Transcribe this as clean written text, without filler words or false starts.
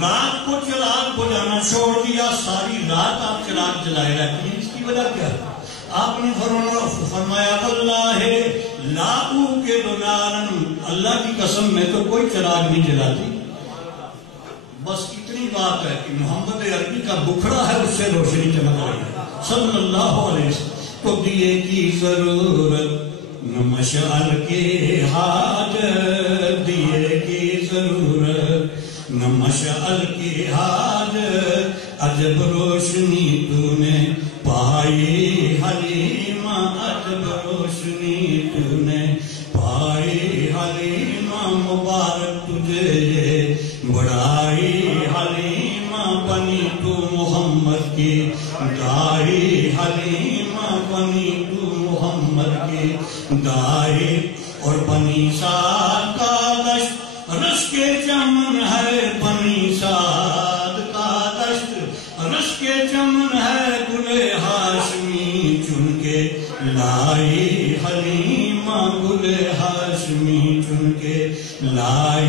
رات کو چراغ بجھانا چھوڑ دیا، ساری رات آپ چراغ جلائے رہتے ہیں، اس کی وجہ کیا ہے؟ آپ نے فرمایا واللہ لا اوقد نارا، اللہ کی قسم میں تو کوئی چراغ نہیں جلاتی، بس اتنی بات ہے کہ محمد عربی کا بکھڑا ہے، اس سے روشنی چمک رہی ہے صلی اللہ علیہ وسلم۔ تو دیے کی ضرورت نہ مشعل کے حاجت، دیے کی ضرورت نہ مشعل کی حاجت، عجب روشنی تو نے پائی حلیمہ، عجب روشنی تو نے پائی حلیمہ، مبارک تجھے یہ بڑائی حلیمہ، بنی تو محمد کی دائی حلیمہ، بنی تو محمد کی دائی، اور بنی سعد کا دشت رش کے چمن ہے، بنی سعد کا دشت رش کے چمن ہے، گل ہاشمی چن کے لائی حلیمہ، گل ہاشمی چن کے لائی